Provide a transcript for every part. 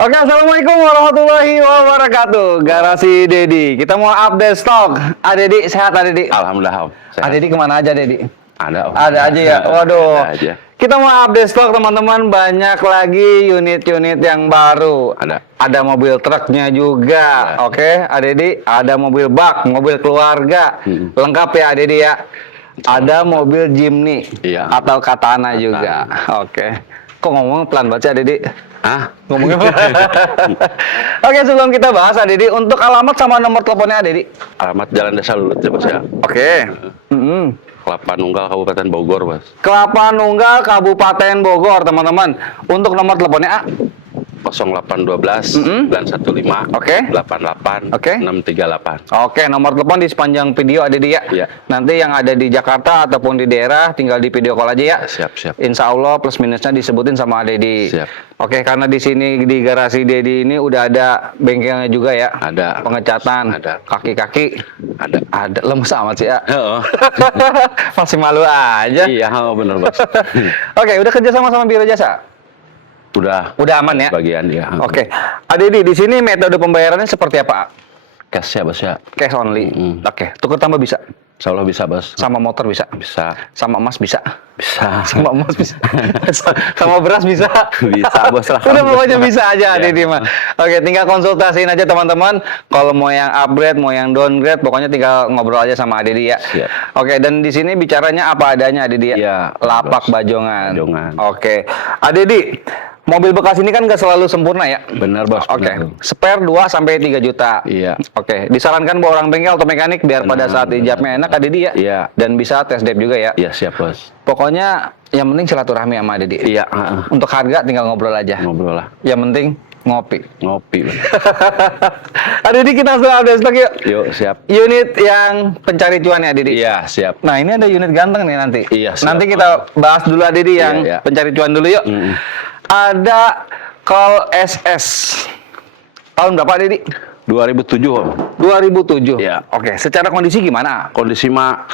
Oke, assalamualaikum warahmatullahi wabarakatuh. Garasi Dedi. Kita mau update stok. Dedi sehat, Dedi? Alhamdulillah. Sehat. Dedi kemana aja, Dedi? Ada. Ada aja ya. Waduh. Ada aja. Kita mau update stok, teman-teman. Banyak lagi unit-unit yang baru. Ada mobil truknya juga. Ada. Oke, Dedi. Ada mobil bak, mobil keluarga. Lengkap ya, Dedi ya. Ada mobil Jimny. Iya. Atau Katana juga. Oke. Kok ngomong pelan banget sih, Dedi? Ah, Ngomongnya Oke, sebelum kita bahas, Dedi, untuk alamat sama nomor teleponnya, Dedi. alamat Jalan Desa Lulut ya, Mas ya. Oke. Kelapa Nunggal, Kabupaten Bogor, Mas. Kelapa Nunggal, Kabupaten Bogor, teman-teman. Untuk nomor teleponnya, 0812 915 Oke. 88 Oke. 638. Oke, nomor telepon di sepanjang video ada dia. Iya. Nanti yang ada di Jakarta ataupun di daerah tinggal di video call aja ya. Siap. Insya Allah plus minusnya disebutin sama Dedi. Siap. Oke, karena di sini di garasi Dedi ini udah ada bengkelnya juga ya. Ada. Pengecatan. Ada. Kaki-kaki. Ada. Ada. Lemes amat sih ya. Oh. Masih malu aja. Iya, bener, Mas. Oke, udah kerja sama Biro Jasa? Udah aman ya? Bagian ya. Oke. Dedi, di sini metode pembayarannya seperti apa? Cash ya, Mas ya. Cash only. Oke. Tukar tambah bisa? Insya Allah bisa, Mas. Sama motor bisa? Bisa. Sama emas bisa? Bisa. Sama emas bisa? Sama beras bisa? Bisa, Bos lah. Udah pokoknya bisa aja, Iya. Dedi mah. Oke, tinggal konsultasiin aja teman-teman. Kalau mau yang upgrade, mau yang downgrade, pokoknya tinggal ngobrol aja sama Dedi ya. Siap. Oke, dan di sini bicaranya apa adanya, Dedi ya? Iya. Lapak Bajongan. Bajongan. Oke. Dedi, mobil bekas ini kan nggak selalu sempurna ya? Benar, Bos. Oke, benar. spare 2 sampai 3 juta. Iya. Oke, disarankan bawa orang bengkel atau mekanik biar pada Benar, saat ijabnya enak, Dedi ya. Iya. Dan bisa tes drive juga ya. Iya, siap, Bos. Pokoknya yang penting silaturahmi sama Dedi. Iya, Untuk harga tinggal ngobrol aja. ngobrol lah. Yang penting ngopi. Ngopi, bener. Dedi, kita langsung update stok yuk. Yuk, siap. Unit yang pencari cuan ya, Dedi. Iya, siap. Nah, ini ada unit ganteng nih nanti. Iya, siap. Nanti kita bahas dulu, Dedi, yang Iya. pencari cuan dulu yuk. Ada Call SS. Tahun berapa, Dedi? 2007, Om. 2007. Iya. Oke, secara kondisi gimana? Kondisi mah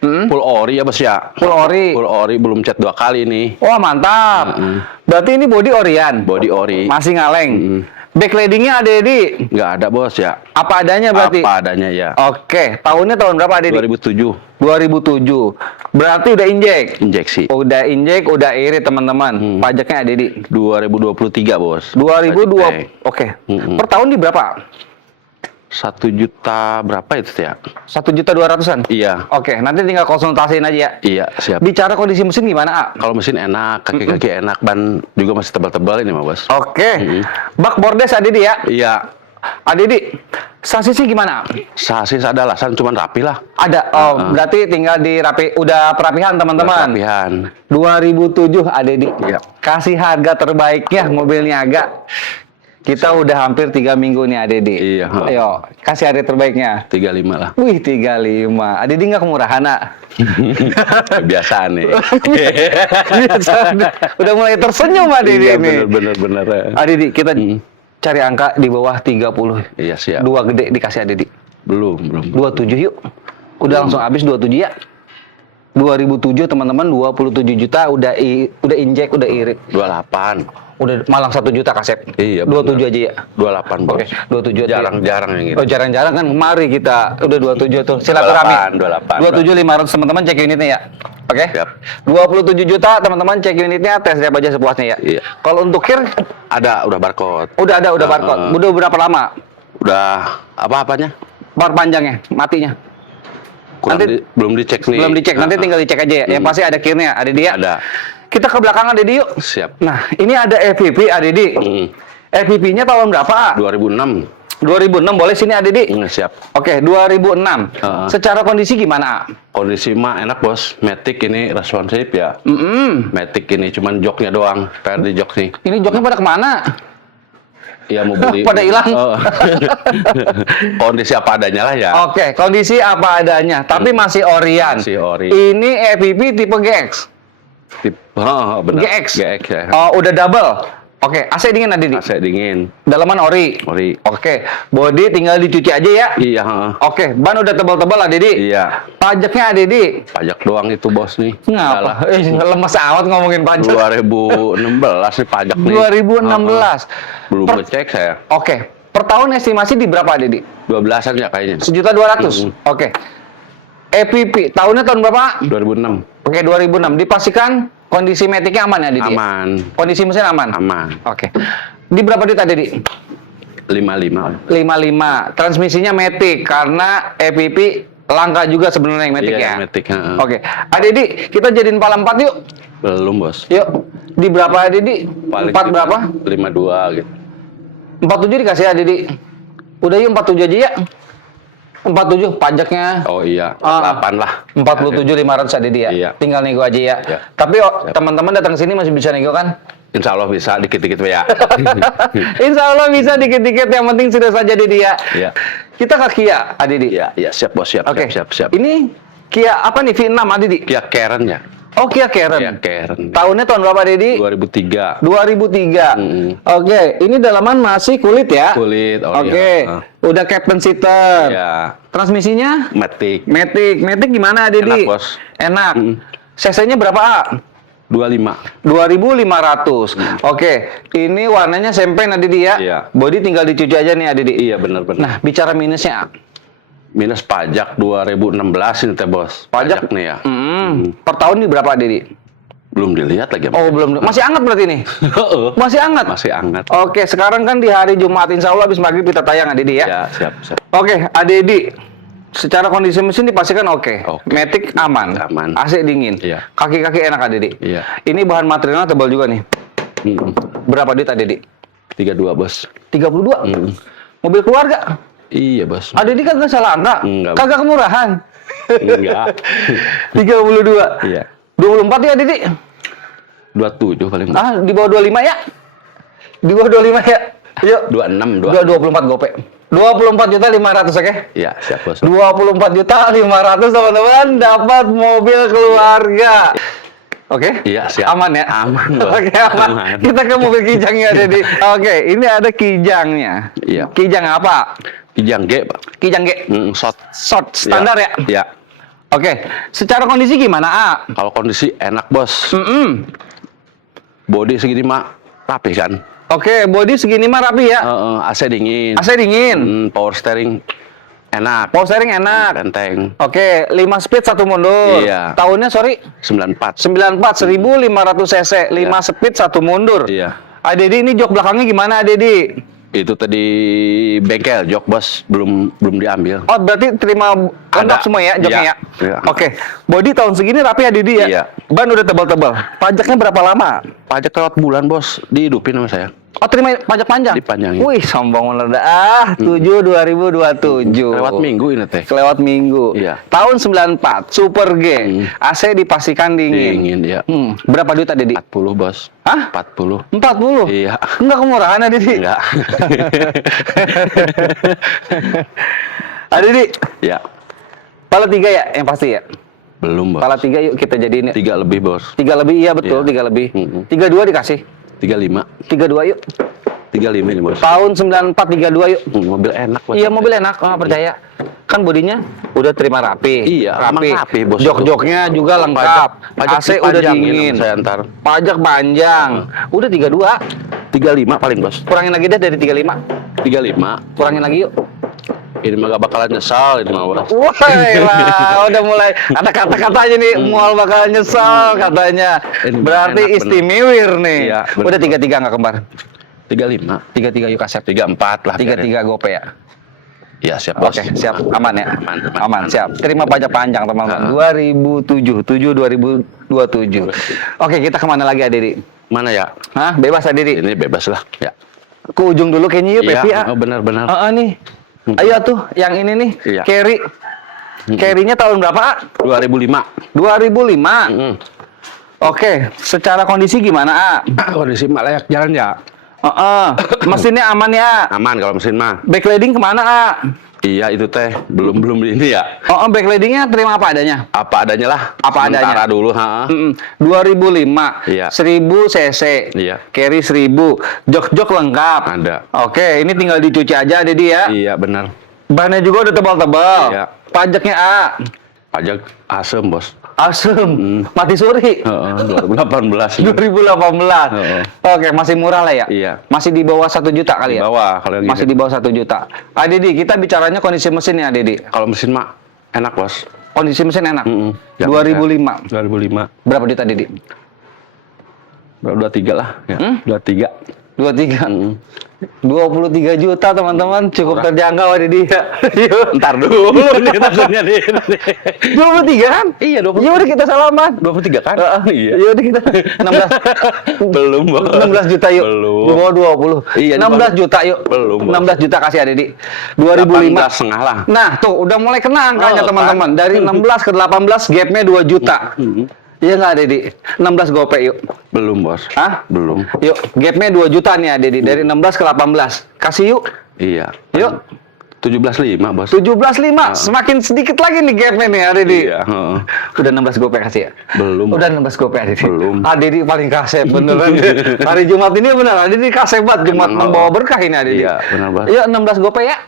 full ori ya, Bos ya. Full ori. Full ori, belum cat 2 kali nih. Wah, mantap. Berarti ini body orian. Body ori. Masih ngaleng. Backladingnya ada, Dedi. Nggak ada, Bos ya. Apa adanya berarti? Apa adanya ya. Oke, tahunnya tahun berapa, Dedi? 2007. 2007. Berarti udah injek. Injeksi. Udah injek, udah irit, teman-teman. Pajaknya, Dedi. 2023, Bos. 2020. Oke. Per tahun di berapa? 1 juta berapa itu ya? 1.200.000-an. Iya. Oke, nanti tinggal konsultasiin aja ya. Iya, siap. Bicara kondisi mesin gimana, A? Kalau mesin enak, kaki-kaki enak, ban juga masih tebal-tebal ini mah, Bos. Oke. Bak bordes, Dedi ya. Iya. Dedi, sasisnya gimana? Sasis ada lasan, cuman rapi lah. Ada. Oh, berarti tinggal udah perapihan, teman-teman. Rapihan. 2007, Dedi. Iya. Kasih harga terbaiknya mobilnya agak. Kita udah hampir 3 minggu nih, Dedi. Iya. Ayo, kasih harga terbaiknya. 35 lah. Wih, 35. Dedi nggak kemurahan, nak? Kebiasaan nih. Biasa. Udah mulai tersenyum, Dedi Iya, ini. bener. Dedi, kita cari angka di bawah 30. Iya, siap. Dua gede dikasih, Dedi. Belum. 27 yuk. Udah langsung habis 27 ya. 2007, teman-teman, 27 juta udah injek, udah irit. 28. Udah malang 1 juta kasep. Iya, 27 aja ya. 28, Bos. Oke, 27 aja. Jarang-jarang yang gitu. Oh, jarang-jarang kan kemari kita udah 27 tuh. Silaturahmi. 28. 27.500, teman-teman, cek unitnya ya. Oke. Siap. 27 juta, teman-teman, cek unitnya, tes drive aja sepuasnya ya. Iya. Kalau untuk kir Udah barcode. udah barcode. Udah berapa lama? Udah apa-apanya? Bar panjangnya, matinya. Nanti- Belum dicek nih. Belum dicek, nanti tinggal dicek aja ya. Yang pasti ada kirnya, ada dia. Ada. Kita ke belakang, Dedi yuk. Siap. Nah, ini ada EVP, Dedi. EVP-nya tahun berapa? 2006. 2006, boleh sini, Dedi. Siap. Oke, 2006. Secara kondisi gimana? Kondisi mah enak, Bos. Matic ini responsif ya. Matic ini cuman joknya doang. PRD jok nih. Ini joknya pada kemana? Iya, mau beli. Pada hilang. Oh. Kondisi apa adanya lah ya. Oke, kondisi apa adanya, tapi masih orian. Masih ori. Ini EVP tipe GX. Benar. GX. GX ya. Oh, udah double. Oke, AC dingin Adedi. AC dingin. Dalaman ori. Ori. Oke, body tinggal dicuci aja ya. Iya, heeh. Oke, ban udah tebal-tebal Adedi. Iya. Pajaknya Adedi. Pajak doang itu bos nih. Ngapa? Lemes amat ngomongin pajak. 2016 nih pajak nih. 2016. Belum Per- ngecek saya. Oke, per tahun estimasi di berapa Adedi? 12-an ya kayaknya. 1.200.000. Oke. EPP tahunnya tahun berapa? 2006. Oke, 2006. Dipastikan kondisi metiknya aman ya, Didi? Aman. Kondisi mesin aman? Aman. Oke. Di berapa duit ada, Didi? 55. 55. Transmisinya metik karena EPP langka juga sebenarnya yang metik Iya, ya. metik, heeh. Oke. Didi, kita jadiin pala 4 yuk. Belum bos. Yuk. Di berapa, Didi? Paling 4 berapa? 52 gitu. 47 dikasih ya, Didi. Udah yuk 47 aja ya. 47 pajaknya. Oh iya, Ah. 8 lah. 47.500 ya, Didi ya. Iya. Tinggal nego aja ya. Iya. Tapi teman-teman datang sini masih bisa nego kan? Insya Allah bisa dikit-dikit ya. Insya Allah bisa dikit-dikit, yang penting sudah saja Didi ya. Iya. Kita ke Kia, Adidi. Iya, iya siap bos, siap, Oke. siap, siap. Ini Kia apa nih? V6 Adidi? Kia Karen ya. Oh, Kia Karen. Kia Karen. Tahunnya tahun berapa Adidi? 2003. 2003. Mm-mm. Oke, ini dalaman masih kulit ya? Kulit, oh Oke. iya. Udah captain seater. Iya. Transmisinya? Matic. Matic gimana Adidi? Enak, bos. Enak. Mm. CC-nya berapa, A? 25. 2.500. Oke, ini warnanya champagne Adidi ya? Iya. Body tinggal dicuci aja nih Adidi. Iya benar-benar. Nah, bicara minusnya, A. Minus pajak 2016 ini teh bos. Pajak? nih ya. Per tahun nih berapa Adidi? Belum dilihat lagi. Oh, belum. Masih hangat berarti nih? Heeh. Masih hangat? Masih hangat. Oke, sekarang kan di hari Jumat, insya Allah habis maghrib kita tayang Adidi ya? Ya, siap, siap. Oke, Adidi. Secara kondisi mesin dipastikan oke. Oke. Matic aman. Aman. AC dingin. Iya. Kaki-kaki enak Adidi. Iya. Ini bahan materialnya tebal juga nih. Mm. Berapa duit Adidi? 32 bos. 32? Mm. Mobil keluarga? Iya bos. Adidi kagak salah angka? Enggak. Kagak kemurahan? Enggak. 32? Iya. 24 ya Adidi? 27 paling. Ah, di bawah 25 ya? Di bawah 25 ya? Yuk. 26, 24 gope. 24.500.000 oke? Iya, siap bos. 24.500.000 teman-teman dapat mobil keluarga. Oke? Iya, siap. Aman ya? Aman, Bos. Oke, aman. Aman. Kita ke mobil kijangnya Dedi. Oke, ini ada kijangnya. Iya. Kijang apa? Kijang G, Pak. Kijang G. Shot. Short standar ya? Iya. Oke. Secara kondisi gimana, A? Kalau kondisi enak, Bos. Body segini mah rapi kan. Oke, body segini mah rapi ya. AC dingin. AC dingin. Power steering enak. Power steering enak. Enteng. Oke, 5 speed 1 mundur. Iya. Tahunnya sorry, 94. 94 1500 cc, 5 Iya. speed 1 mundur. Iya. Adedi ini jok belakangnya gimana Adedi? Itu tadi bengkel jok, Bos. Belum diambil. Oh, berarti terima lengkap Ada. semua ya joknya Iya. ya? Iya. Oke. Body tahun segini rapi Adedi ya? Iya. Ban udah tebal-tebal. Pajaknya berapa lama? Pajak lewat bulan, Bos. Dihidupin sama saya. Oh, terima pajak panjang? Dipanjangin. Wih, sombong bener dah. 7/2027. Lewat minggu ini teh. Kelewat minggu. Iya. Tahun 94, Super G. AC dipastikan dingin. Dingin, ya. Berapa duit Adedi? 40, Bos. Hah? 40. 40? Iya. Enggak kemurahan Adedi? Enggak. Adedi, Ya. pala 3 ya yang pasti ya? Belum, Bos. Pala 3 yuk kita jadiin ya. 3 lebih, Bos. 3 lebih, iya betul, Iya. 3 lebih. Mm-mm. 32 dikasih. 35. 32 yuk. 35 ini, Bos. Tahun 94 32 yuk. Mobil enak, Bos. Iya mobil enak, percaya. Kan bodinya udah terima rapi. Iya, emang rapi, Bos. Jok-joknya juga lengkap. Pajak AC udah dipanjangin dingin. sama saya ntar. Pajak panjang. Udah 32. 35 paling, Bos. Kurangin lagi deh dari 35. 35. Kurangin lagi yuk. Ini mah gak bakalan nyesal ini mah, Bos. Wah, udah mulai ada kata-katanya nih, mual bakal nyesal katanya. Ini Berarti enak, bener. istimewir nih. Iya, bener. Udah 33 nggak kembar? 35. 33 yuk kaset. 34 lah. 33 gope ya. Iya, siap, Bos. Oke, siap. Aman ya? Aman, aman, Aman, siap. Terima pajak panjang, teman-teman. 2027. Oke, kita kemana lagi, Adedi? Mana ya? Hah? Bebas, Adedi? Ini bebas lah. Ya. Ke ujung dulu kayaknya yuk, Pepi, Iya, oh, benar-benar. nih. Ayo tuh, yang ini nih. Iya. Carry. Carry-nya tahun berapa, A? 2005. 2005. Oke, secara kondisi gimana, A? Kondisi mak layak jalan ya. Mesinnya aman ya? Aman kalau mesin mah. Backlighting kemana, A? Iya itu teh belum ini ya. Oh, backlightingnya terima apa adanya? Apa adanya lah. Apa adanya? Sementara dulu, ha. 2005, Iya. 1000 cc, Iya. carry 1000, jok-jok lengkap. Ada. Oke, ini tinggal dicuci aja, Dedi ya. Iya benar. Bannya juga udah tebal-tebal. Iya. Pajaknya A, Pajak asem bos. asem, mati suri. 2018. 2018. Heeh. Oke, masih murah lah ya. Iya. Masih di bawah 1 juta kali Di ya. bawah kalau yang Masih gini. di bawah 1 juta. Dedi, kita bicaranya kondisi mesin ya, Dedi. Kalau mesin mak enak bos. Kondisi mesin enak. Yang 2005. 2005. Berapa juta, Dedi? 23 lah. Ya. 23. 23. 23 juta teman-teman, cukup terjangkau ada dia. Ntar dulu nih maksudnya nih. 23 kan? Iya, 23. Ya udah kita salaman. 23 kan? Iya. Ya udah kita 16 Belum, Bos. 16 juta yuk. Belum. Di bawah 20. Iya, di 16 bawah. juta yuk. Belum, Bos. 16 juta kasih ada di 2005. 18,5 lah. Nah, tuh udah mulai kena angkanya Oh, teman-teman. kan? Dari 16 ke 18 gapnya 2 juta. Iya nggak Dedi? 16 gope yuk. Belum, Bos. Hah? Belum. Yuk, gapnya 2 juta nih ya Dedi. Dari 16 ke 18. Kasih yuk. Iya. Yuk. 17,5, Bos. 17,5. Semakin sedikit lagi nih gapnya nih ya Dedi. Iya, heeh. Udah 16 gope kasih ya? Belum. Udah 16 gope Dedi. Belum. Dedi paling kasep beneran. Hari Jumat ini bener Dedi kasep banget. Jumat Emang, membawa berkah ini Dedi. Iya, benar, Bos. Yuk 16 gope ya.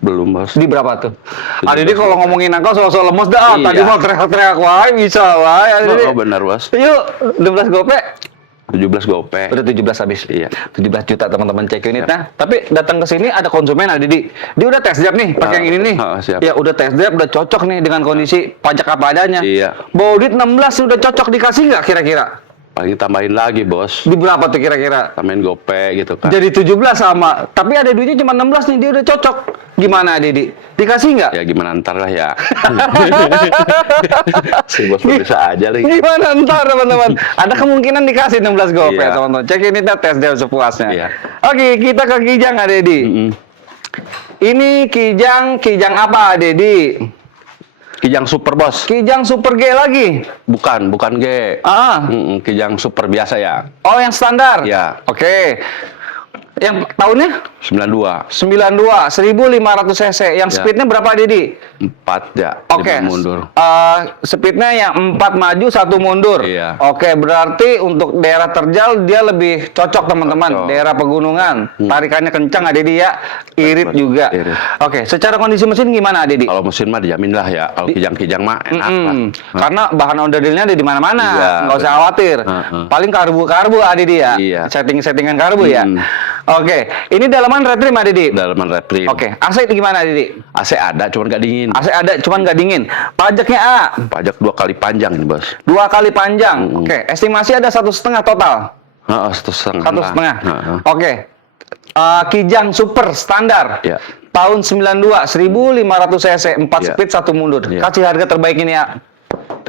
Belum, Bos. Di berapa tuh? 17. Dedi kalau ngomongin angka soal lemes dah. Iya. Tadi mau teriak-teriak wah bisa wah ya Dedi. Oh, benar, Bos. Yuk 16 gope. 17 gope. Udah 17 habis. Iya. 17 juta teman-teman cek unitnya. Tapi datang ke sini ada konsumen ada di. Dia udah test drive nih pakai yang ini nih. Siap. Ya udah test drive udah cocok nih dengan kondisi pajak apa adanya. Iya. Bawa duit 16 udah cocok dikasih nggak kira-kira? Paling tambahin lagi, Bos. Di berapa tuh kira-kira? Tambahin gope gitu kan. Jadi 17 sama. Tapi ada duitnya cuma 16 nih dia udah cocok. Gimana Dedi? Dikasih nggak? Ya gimana ntar lah ya. Si Bos bisa aja lagi. Gimana ntar teman-teman? Ada kemungkinan dikasih 16 gope Iya. teman-teman. Cek ini tes drive sepuasnya. Iya. Oke, kita ke Kijang Dedi. Ini Kijang apa Dedi? Kijang super, Bos. Kijang Super G lagi. Bukan G. Ah. Kijang super biasa ya. Oh, yang standar. Ya. Oke. Yang tahunnya 92. 92, 1500 cc. Yang Ya. speednya berapa Dedi? 4 ya. Oke. 5 mundur. Speednya yang 4 maju, 1 mundur. Iya. Oke, berarti untuk daerah terjal dia lebih cocok teman-teman. Cocok. Daerah pegunungan, tarikannya kencang Dedi ya. Irit juga. Irit. Oke, secara kondisi mesin gimana Dedi? Kalau mesin mah dijamin lah ya. Kalau kijang-kijang mah enak lah. Karena bahan onderdilnya ada di mana-mana, Iya, nggak usah betul. khawatir. Paling karbu ada dia. Iya. Setting-settingan karbu ya. Oke, ini dalaman retrim ada di. Dalaman retrim. Oke, AC itu gimana Didi? AC ada, cuman nggak dingin. AC ada, cuman nggak dingin. Pajaknya A, Pajak 2 kali panjang ini, Bos. 2 kali panjang. Oke, estimasi ada 1,5 total. Heeh, 1,5. 1,5. Heeh. Oke. Kijang Super standar. Ya. Tahun 92, 1500 cc, 4 Ya. speed, 1 mundur. Ya. Kasih harga terbaik ini A.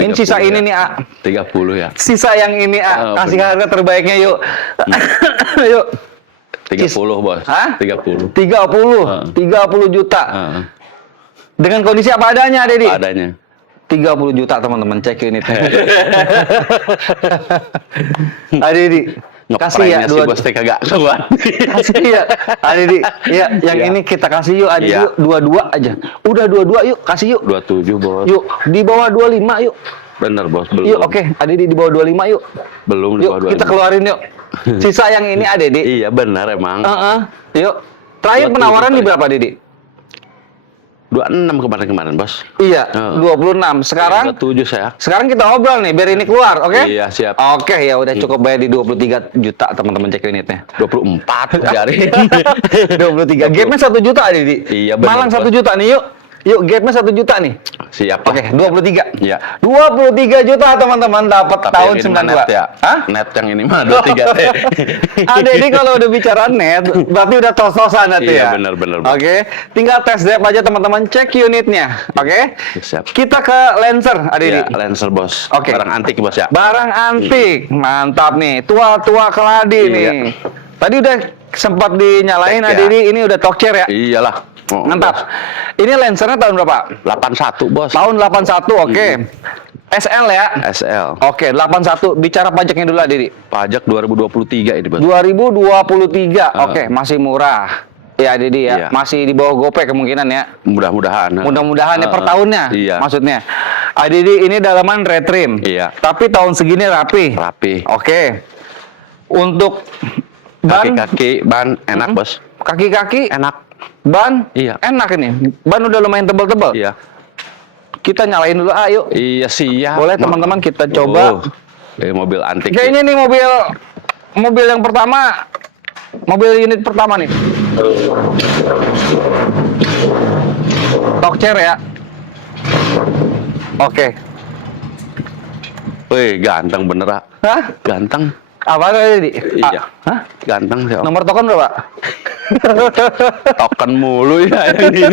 Ini 30 sisa ya. ini nih A. 30 ya. Sisa yang ini A. Kasih benar. harga terbaiknya yuk. Yuk. 30, Bos. Hah? 30. 30 juta. Heeh. Dengan kondisi apa adanya, Dedi? Adanya. 30 juta teman-teman cek unitnya. Dedi, kasih ya Ngepranknya si dua. Bos teh kagak kuat. Kasih ya, Dedi. Ya, yang Iya. ini kita kasih yuk, Adi Iya. yuk, 22 aja. Udah 22 yuk, kasih yuk. 27, Bos. Yuk, di bawah 25 yuk. Bener, Bos. Belum. Yuk, oke. Adi di bawah 25 yuk. Belum di Yuk, bawah kita 25. keluarin yuk. Sisa yang ini ada, Dedi. Iya, benar emang. Yuk. Terakhir 27 penawaran di paling. berapa, Dedi? 26 kemarin-kemarin, Bos. Iya, Heeh. 26. Sekarang 27 saya. Sekarang kita ngobrol nih, biar ini keluar, oke? Iya, siap. Oke, ya udah cukup bayar di 23 juta teman-teman cek unitnya. 24 biarin. 23. Gapnya 1 juta nih, Di. Iya, bener, Malang 1 Bos. juta nih, yuk. Yuk, gapnya 1 juta nih. Siap. Oke, 23. Iya. 23 juta teman-teman dapat Tapi tahun yang ini mah 92. net ya. Hah? Net yang ini mah 23 teh. Ini kalau udah bicara net, berarti udah tos-tosan nanti Iya, ya. bener. Oke, tinggal test drive aja teman-teman, cek unitnya. Oke? Siap. Kita ke Lancer, Iya, Adi. Lancer, Bos. Oke. Barang antik, Bos ya. Barang antik, mantap nih. Tua-tua keladi Iya. nih. Tadi udah sempat dinyalain, Cek ya. Adi. Ini udah talk chair ya. Iyalah. Oh, Mantap. Ini Lancernya tahun berapa? 81, Bos. Tahun 81, oke. SL ya. SL. Oke, 81. Bicara pajaknya dulu, Adi. Pajak 2023 ini, Bos. 2023. Ah. Oke, masih murah. Ya Dedi ya, Iya. masih di bawah gopek kemungkinan ya. Mudah-mudahan. Mudah-mudahan ya per tahunnya. Iya. Maksudnya. Dedi ini dalaman retrim. Iya. Tapi tahun segini rapi. Rapi. Oke. Untuk ban, Kaki-kaki ban enak, Bos. kaki-kaki, Enak. ban, Iya. enak ini. Ban udah lumayan tebal-tebal. Iya. Kita nyalain dulu, ayo. Iya, siap. Boleh teman-teman kita coba. Mobil antik. Kayaknya nih mobil yang pertama, mobil unit pertama nih. Talk chair ya. Oke. Wih, ganteng bener, ah. Hah? Ganteng. Apa tadi? Iya. Hah? Ganteng sih. Om. Nomor token berapa? Token mulu ya ini.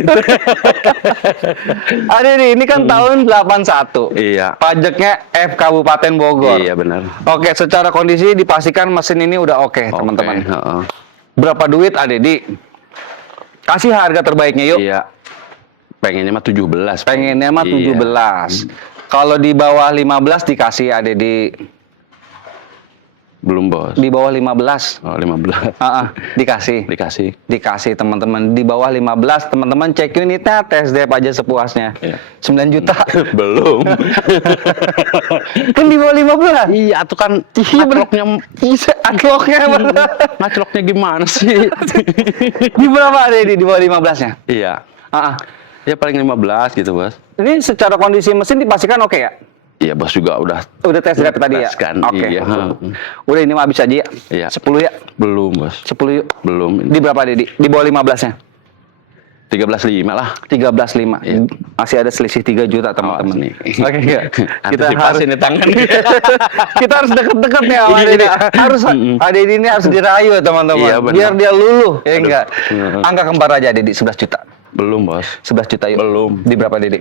Ada nih, ini kan tahun 81. Iya. Pajaknya F Kabupaten Bogor. Iya, benar. Oke, secara kondisi dipastikan mesin ini udah oke, teman-teman. Heeh. Berapa duit ada di? Kasih harga terbaiknya yuk. Iya. Pengennya mah 17. Pengennya mah Iya. 17. Kalau di bawah 15 dikasih ada di Belum, Bos. di bawah 15. Oh, 15. Dikasih. Dikasih. Dikasih teman-teman di bawah 15, teman-teman cek unitnya, tes drive aja sepuasnya. Iya. 9 juta. Belum. Kan di bawah 15. Iya, tuh kan Iya, ngacloknya Bisa unlocknya ngacloknya gimana sih? di berapa ada di bawah 15-nya? Iya. Ah, ah. Ya paling 15 gitu, Bos. Ini secara kondisi mesin dipastikan oke ya? Iya, Bos juga udah Udah tes drive tadi ya? tes kan, Oke. iya. Udah ini mah habis aja ya? Iya. 10 ya? belum, Bos. 10 yuk. Belum. Di berapa Dedi? Di bawah 15-nya? 13,5 lah. 13,5. Iya. Masih ada selisih 3 juta teman-teman. nih. Oke, ya. Kita harus Antisipasi nih tangan. kita harus deket-deket nih sama Iya. Dedi. Harus Dedi ini harus dirayu ya teman-teman. Iya, benar. Biar dia luluh, ya Aduh. enggak? Angka kembar aja Dedi 11 juta. Belum, Bos. 11 juta yuk. Belum. Di berapa Dedi?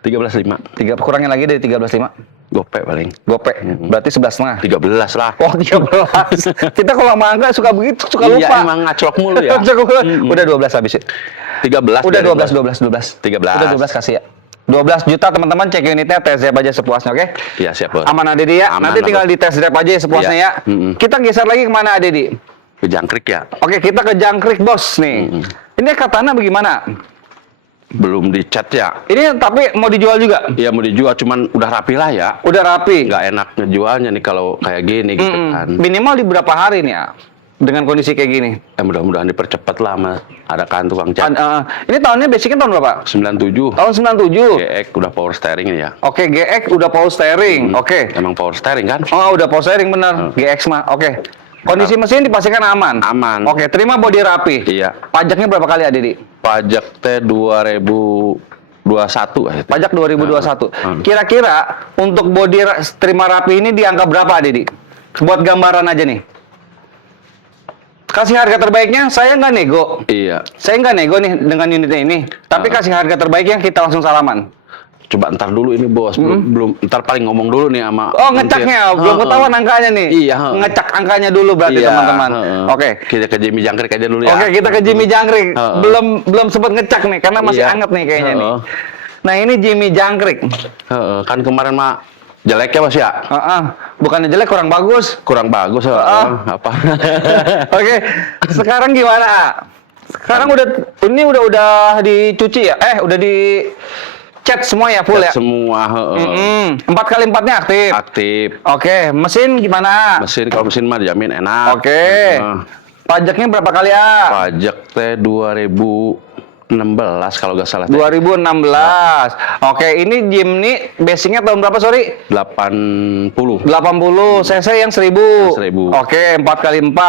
13,5. Kurangin lagi dari 13,5. Gopek paling. Gopek. Berarti 11,5. 13 lah. Oh, 13. Kita kalau sama angka suka begitu, suka lupa. Iya, emang ngaclok mulu ya. Udah 12 habis ya. 13. Udah dari 12. 13. Udah 12 kasih ya. 12 juta teman-teman, cek unitnya, tes drive aja sepuasnya, oke? Iya, siap, Bos. Aman ada dia. Aman, Nanti tinggal Bos. di tes drive aja sepuasnya Iya. ya. Kita geser lagi kemana ada di? Ke Jangkrik ya? Oke, kita ke Jangkrik bos nih. Ini katana bagaimana? Belum dicat ya? Ini tapi mau dijual juga? Iya, mau dijual, cuman udah rapi lah ya. Udah rapi. Nggak enak ngejualnya nih kalau kayak gini gitu kan. Minimal di berapa hari nih ya? Dengan kondisi kayak gini. Mudah-mudahan dipercepat lah, Mas. Ada kan tukang cat. Ini tahunnya basicnya tahun berapa? 97. Tahun 97. GX udah power steering ini ya. Oke, GX udah power steering. Oke. Emang power steering kan? Oh, udah power steering bener. GX mah. Oke. Kondisi mesin dipastikan aman. Aman. Oke, terima bodi rapi. Iya. Pajaknya berapa kali Adidi? Pajak teh 2021 aja. Pajak 2021. Kira-kira untuk bodi terima rapi ini di angka berapa Adidi? Buat gambaran aja nih. Kasih harga terbaiknya, saya nggak nego. Iya. Saya nggak nego nih dengan unitnya ini. Tapi kasih harga terbaiknya, kita langsung salaman. Coba ntar dulu ini bos, belum ntar paling ngomong dulu nih sama. Oh, ngecaknya, belum ketahuan angkanya nih. Iya. Ngecak angkanya dulu berarti Iya, teman-teman. Oke. Kita ke Jimmy Jangkrik aja dulu ya. Oke, kita ke Jimmy Jangkrik. Belum sempat ngecak nih karena masih Iya. anget nih kayaknya nih. Nah, ini Jimmy Jangkrik. Kan kemarin mah jelek ya mas ya? Bukannya jelek, kurang bagus. Kurang bagus apa? Oke, sekarang gimana? Sekarang ini udah dicuci ya? Udah di cat semua ya, full ya? Semua. 4x4-nya aktif. Aktif. Oke, mesin gimana? Kalau mesin mah dijamin enak. Oke. Pajaknya berapa kali ya? Pajak teh 2016 kalau nggak salah. 2016. Oke, ini Jimny basicnya tahun berapa, sorry? 80. 80 cc yang 1000. 1000. Oke, 4x4.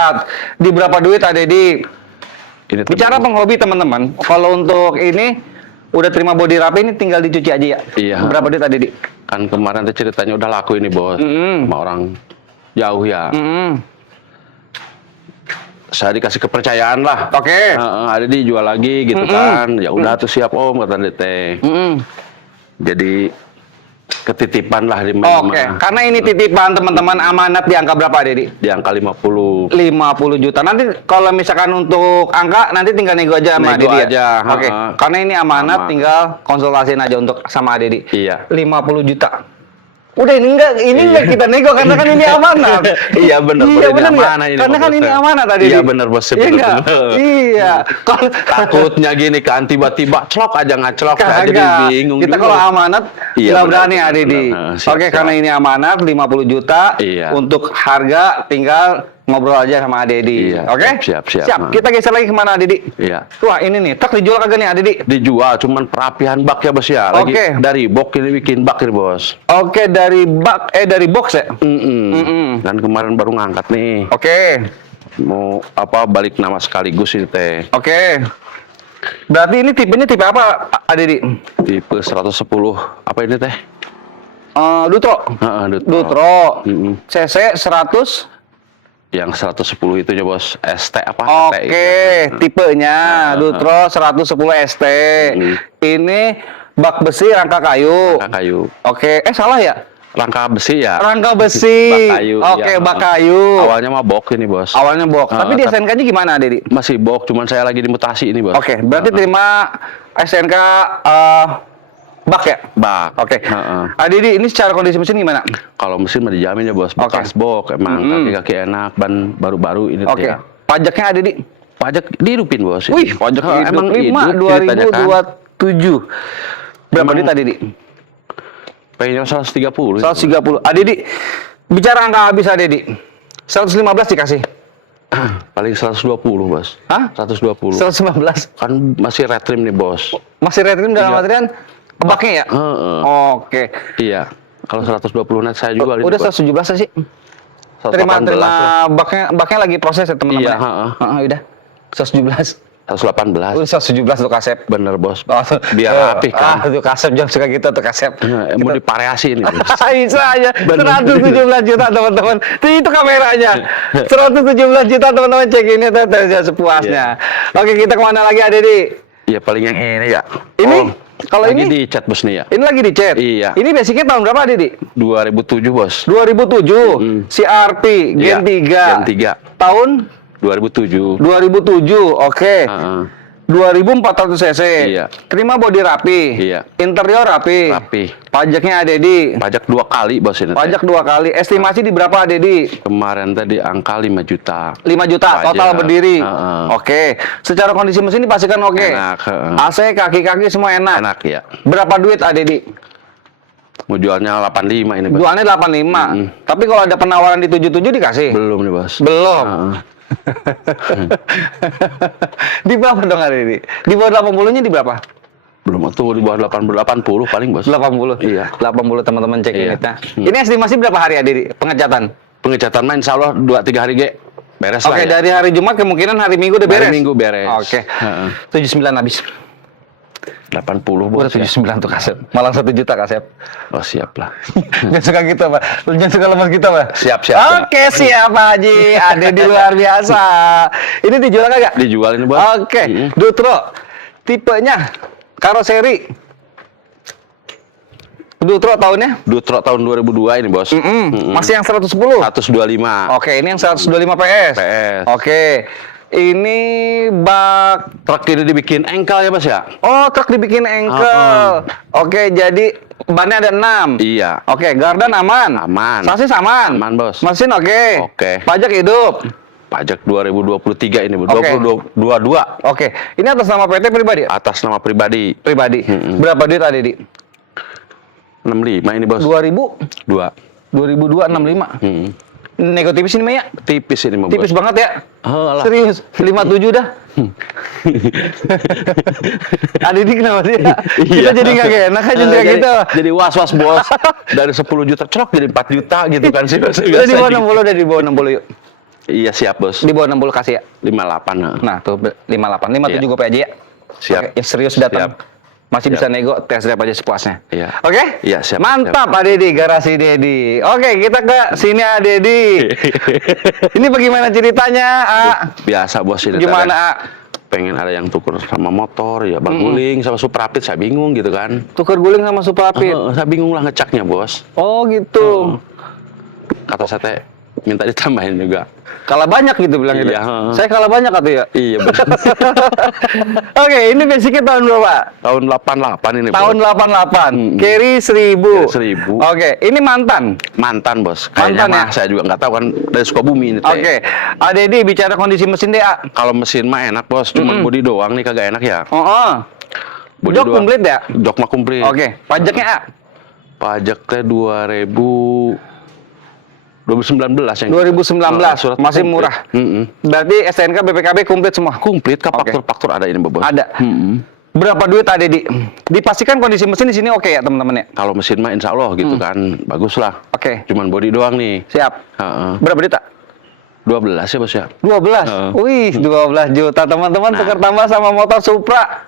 Di berapa duit ada di? Ini Bicara penghobi teman-teman, kalau untuk ini udah terima bodi rapi, ini tinggal dicuci aja ya? Iya. Berapa duit ada di? Kan kemarin tuh ceritanya udah laku ini bos, sama orang jauh ya. Saya dikasih kepercayaan lah. Oke. Ada dijual lagi gitu kan. Ya udah tuh siap om kata DT. Jadi ketitipan lah di mana. Oke, karena ini titipan teman-teman, amanat di angka berapa Dedi? Di angka 50. 50 juta. Nanti kalau misalkan untuk angka nanti tinggal nego aja sama Nego Dedi aja, ya. Oke. Karena ini amanat, tinggal konsultasiin aja untuk sama Dedi. Iya. 50 juta. Udah ini enggak kita nego karena kan ini amanat. Iya benar, Iya ini benar amanah ini, karena Pak kan Bos. ini amanat tadi. Iya benar bos, Iya benar, enggak? benar. Iya. Kalau Takutnya gini kan tiba-tiba celok aja ngaclok, saya jadi kagak. bingung. Kita juga. kalau amanat Iya, nggak benar, berani benar, Adidi. benar. Siap, Oke, siap. karena ini amanat 50 juta. Iya. Untuk harga tinggal ngobrol aja sama Adedi. Iya, Oke? siap. Kita geser lagi kemana Adedi? Iya. Wah ini nih, truk dijual kagak nih Adedi? Dijual, cuman perapihan bak ya bos ya. Lagi Oke. dari box ini bikin bak ini bos. Oke, dari dari box ya? Dan kemarin baru ngangkat nih. Oke. Mau apa balik nama sekaligus ini teh. Oke. Berarti ini tipenya tipe apa Adedi? Tipe 110. Apa ini teh? Dutro. Heeh, Dutro. Mm-mm. CC 100. Yang 110 itu ya bos. ST apa? Oke, ST, gitu. tipenya Dutro 110 ST. Ini bak besi rangka kayu. Rangka kayu. Oke, salah ya? Rangka besi ya. Rangka besi. Bak kayu. Oke, iya. bak kayu. Awalnya mah box ini bos. Awalnya box. Tapi di tapi- SNK-nya gimana, Dedi? Masih box, cuman saya lagi dimutasi ini bos. Oke, berarti terima SNK bak ya? Bak. Oke. Heeh. Dedi, ini secara kondisi mesin gimana? Kalau mesin mah dijamin ya bos. Bekas box emang kaki-kaki enak, ban baru-baru ini Oke. teh ya. Pajaknya Dedi? Pajak dihidupin bos. Wih, pajak emang lima hidup ceritanya kan. 2027. Berapa Emang- duit Dedi? Pengennya 130. 130. Dedi, bicara angka habis Dedi. 115 dikasih. Paling 120 bos. Hah? 120. 115. Kan masih red trim nih bos. Masih retrim dalam Iya. artian baknya ya? Heeh. Oke. Iya. Kalau 120 net saya jual ini Udah bos. 117 sih. 118 Terima lah. baknya lagi proses ya teman-teman. Iya, ya? heeh. Udah. 117. 118. Udah 117 untuk kasep. Bener bos. Oh, Biar rapi kan. Untuk kasep jangan suka gitu untuk kasep. Nah, mau dipareasi ini bos. Bisa aja. Bener. 117 juta teman-teman. Itu kameranya. 117 juta teman-teman, cek ini tuh sepuasnya. Oke, kita kemana lagi Dedi? Iya paling yang ini ya. Ini? Oh, Kalau lagi ini? di chat bos nih ya. Ini lagi di chat. Iya. Ini basicnya tahun berapa Dedi? 2007 bos. 2007. CRP Gen Iya, 3. Gen 3. Tahun 2007. 2007. Oke. Heeh. 2400 cc. Iya. Terima bodi rapi. Iya. Interior rapi. Rapi. Pajaknya Dedi. Pajak 2 kali bos ini. teh. Pajak 2 kali. Estimasi di berapa Dedi? Kemarin tadi angka 5 juta. 5 juta Pajak. total berdiri. Heeh. Oke. Secara kondisi mesin dipastikan oke. Enak, heeh. AC kaki-kaki semua enak. Enak ya. Berapa duit Dedi? Mau jualnya 85 ini bos. Jualnya 85. Tapi kalau ada penawaran di 77 dikasih? Belum nih bos. Belum. Heeh. Di berapa dong Dedi? Di bawah 80-nya di berapa? Belum tuh di bawah 80 paling bos. 80. Iya. 80 teman-teman cek Iya. unitnya. Ini estimasi berapa hari Dedi pengecatan? Pengecatan main insya Allah 2-3 hari beres Oke, lah ya. dari hari Jumat kemungkinan hari Minggu udah beres. Hari Minggu beres. Oke. Heeh. 79 habis. 80 Udah bos ya. 79 tuh kasep. Malang 1 juta kasep. Oh siap lah. Jangan suka gitu, Pak. Jangan suka lemas gitu, Pak. Siap, siap. Oke, siap, Pak Haji. Ada di luar biasa. Ini dijual kagak? Dijual ini bos. Oke. Dutro. Tipenya karoseri. Dutro tahunnya? Dutro tahun 2002 ini bos. Masih yang 110. 125. Oke, ini yang 125 PS. PS. Oke. Ini bak. Truk ini dibikin engkel ya bos ya? Oh, truk dibikin engkel. Oke, jadi bannya ada 6. Iya. Oke, gardan aman. Aman. Sasis aman. Aman, Bos. Mesin oke. Oke. Pajak hidup. Pajak 2023 ini bos. Oke. 2022. Oke. Ini atas nama PT pribadi? Atas nama pribadi. Pribadi. Berapa duit ada di? 65 ini bos. 2000? 2002 65. Nego tipis ini Maya? Tipis ini mah bos. Tipis banget ya? Oh, alah. Serius, 57 dah. Adidi kenapa sih? Kita jadi nggak enak aja kayak gitu. Jadi was-was bos. Dari 10 juta celok jadi 4 juta gitu kan sih. Udah di bawah 60, udah di bawah 60 yuk. Iya siap bos. Di bawah 60 kasih ya. 58 nah. Nah, tuh 58, 57 Iya. gue aja ya. Siap. Oke, yang serius datang. Siap. Masih Siap. bisa nego, tes drive aja sepuasnya. Iya. Oke? Iya, siap, Mantap, Pak Dedi, garasi Dedi. Oke, kita ke sini Dedi. Ini bagaimana ceritanya, A? Biasa bos ini. Gimana, A? Pengen ada yang tuker sama motor ya bang guling sama Suprapit saya bingung gitu kan. Tuker guling sama Suprapit. Saya bingung lah ngecaknya bos. Oh, gitu. Kata saya teh minta ditambahin juga. Kalah banyak gitu bilang gitu. Iya, heeh. Saya kalah banyak atau ya? Iya benar. Oke, ini basicnya tahun berapa? Tahun 88 ini, Tahun Bos. 88. Mm-mm. Carry 1000. Carry 1000. Oke, ini mantan. Mantan, Bos. Kayaknya Mantan, ya? mah saya juga nggak tahu kan, dari Sukabumi ini teh. Oke. Adedi bicara kondisi mesin deh, A. Kalau mesin mah enak, Bos. Cuma bodi doang nih kagak enak ya. Oh. Bodi Jok doang. komplit ya? Jok mah komplit. Oke, pajaknya A. Pajak teh 2019 yang 2019, surat masih komplit. murah. Berarti STNK BPKB komplit semua. Komplit kan Oke. faktur ada ini, Bos. Ada. Berapa duit ada di? Dipastikan kondisi mesin di sini oke ya, teman-teman ya? Kalau mesin mah insya Allah gitu kan, bagus lah. Oke. Cuman bodi doang nih. Siap. Heeh. Berapa duit, A? 12 ya, Bos ya. 12. Wih, 12 juta teman-teman, tukar tambah sama motor Supra.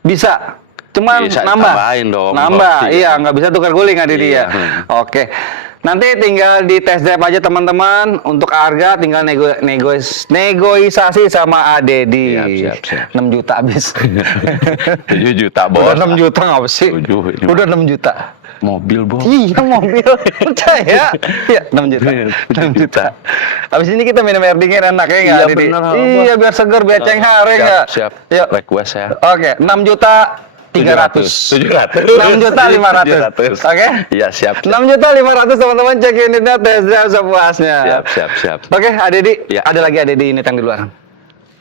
Bisa. Cuman Bisa nambah. ditambahin dong. Nambah. Pasti. Iya, nggak bisa tukar guling ada dia. Iya. Oke. Nanti tinggal di test drive aja teman-teman. Untuk harga tinggal negosiasi sama Adedi. Siap. 6 juta habis. 7 juta, Bos. Udah 6 juta nggak sih? 7 ini. Udah 6 juta. Mobil, Bos. Iya, mobil. Percaya? Iya, 6 juta. 6 juta. Habis ini kita minum air dingin enaknya nggak, Iya, Didi? bener, Iya, biar seger, biar ceng hari nggak? Siap. Yuk. Request ya. Oke, 6 juta 300. 700. 6 juta 500. Oke? Iya, siap. 6 juta 500 teman-teman, cek unitnya, test drive sepuasnya. Siap. Oke, Adedi. Ya. Ada lagi Adedi unit yang di luar.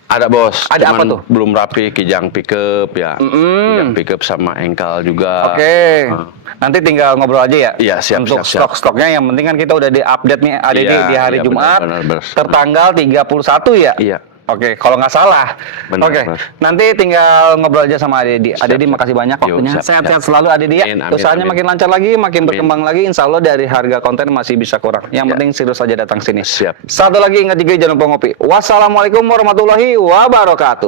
Ada, Bos. Ada apa Cuman tuh? belum rapi, kijang pickup ya. Kijang pickup sama engkal juga. Oke. Nanti tinggal ngobrol aja ya. Iya, siap, Untuk siap. stok-stoknya yang penting kan kita udah di-update nih Adedi Iya, di hari iya, Jumat benar. tertanggal 31 ya. Iya. Oke, kalau nggak salah. Benar, Oke, benar. nanti tinggal ngobrol aja sama Adedi. Adedi, siap. makasih banyak Yuk, waktunya. siap, Sehat-sehat siap. selalu Adedi ya. Amin, Usahanya amin. makin lancar lagi, makin Amin. berkembang lagi. Insya Allah dari harga konten masih bisa kurang. Yang Ya. penting serius aja datang sini. Siap. Satu lagi ingat juga jangan lupa ngopi. Wassalamualaikum warahmatullahi wabarakatuh.